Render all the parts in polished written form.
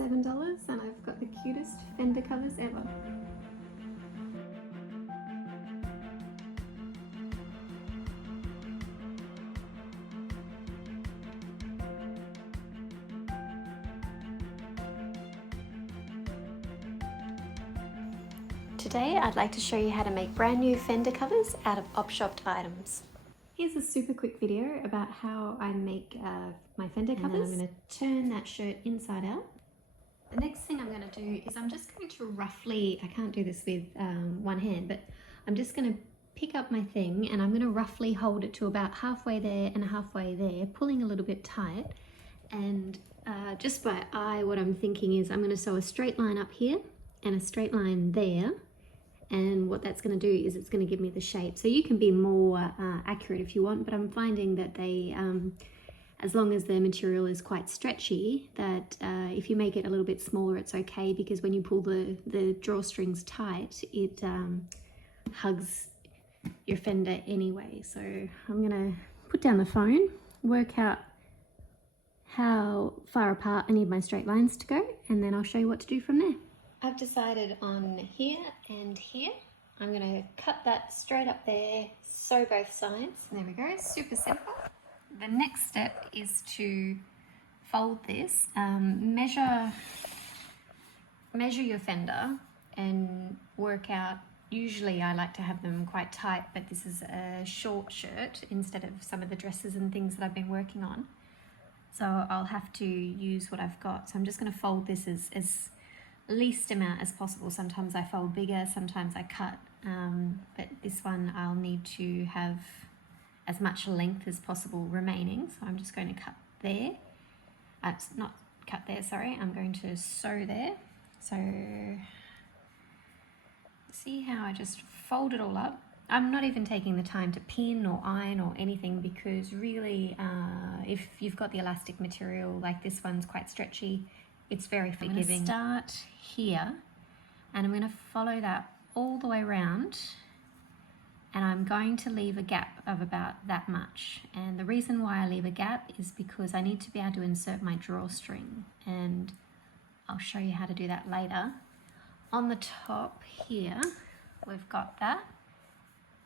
$7 and I've got the cutest Fender covers ever. Today I'd like to show you how to make brand new Fender covers out of op-shopped items. Here's a super quick video about how I make my Fender covers. And then I'm going to turn that shirt inside out. The next thing I'm going to do is I'm just going to roughly, I can't do this with one hand, but I'm just going to pick up my thing and I'm going to roughly hold it to about halfway there and halfway there, pulling a little bit tight. And just by eye, what I'm thinking is I'm going to sew a straight line up here and a straight line there. And what that's going to do is it's going to give me the shape. So you can be more accurate if you want, but I'm finding that they, as long as the material is quite stretchy, that if you make it a little bit smaller, it's okay, because when you pull the drawstrings tight, it hugs your Fender anyway. So I'm going to put down the phone, work out how far apart I need my straight lines to go, and then I'll show you what to do from there. I've decided on here and here. I'm going to cut that straight up there, sew both sides. There we go, super simple. The next step is to fold this, measure your Fender and work out, usually I like to have them quite tight, but this is a short shirt instead of some of the dresses and things that I've been working on. So I'll have to use what I've got. So I'm just going to fold this as least amount as possible. Sometimes I fold bigger, sometimes I cut, but this one I'll need to have as much length as possible remaining. So I'm just going to cut there, not cut there, sorry, I'm going to sew there. So see how I just fold it all up. I'm not even taking the time to pin or iron or anything, because really if you've got the elastic material, like this one's quite stretchy, it's very forgiving. I'm going to start here and I'm going to follow that all the way around, and I'm going to leave a gap of about that much. And the reason why I leave a gap is because I need to be able to insert my drawstring, and I'll show you how to do that later. On the top here we've got that,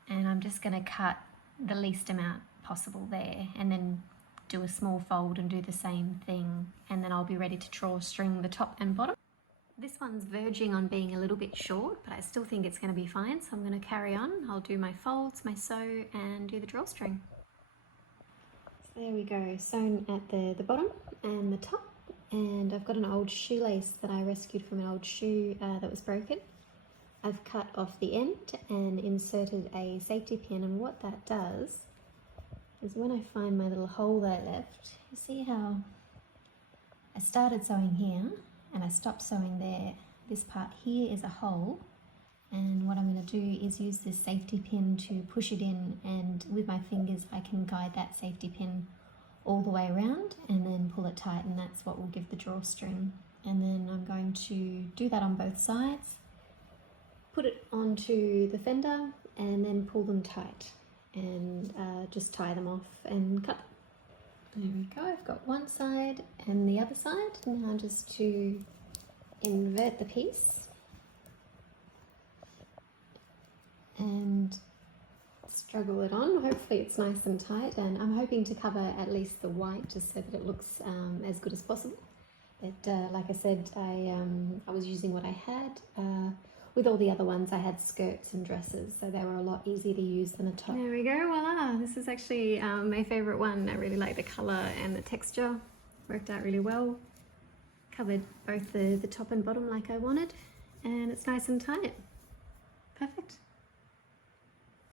and I'm just going to cut the least amount possible there, and then do a small fold and do the same thing, and then I'll be ready to drawstring the top and bottom. This one's verging on being a little bit short, but I still think it's going to be fine, so I'm going to carry on. I'll do my folds, my sew, and do the drawstring. So there we go, sewn at the bottom and the top, and I've got an old shoelace that I rescued from an old shoe that was broken. I've cut off the end and inserted a safety pin, and what that does is when I find my little hole that I left, you see how I started sewing here and I stopped sewing there. This part here is a hole, and what I'm going to do is use this safety pin to push it in, and with my fingers I can guide that safety pin all the way around and then pull it tight, and that's what will give the drawstring. And then I'm going to do that on both sides, put it onto the Fender and then pull them tight, and just tie them off and cut them. There we go, I've got one side and the other side. Now just to invert the piece and struggle it on. Hopefully it's nice and tight, and I'm hoping to cover at least the white just so that it looks as good as possible. But like I said, I was using what I had. With all the other ones I had skirts and dresses, so they were a lot easier to use than a top. There we go, voila! This is actually my favourite one. I really like the colour and the texture. Worked out really well. Covered both the top and bottom like I wanted, and it's nice and tight. Perfect.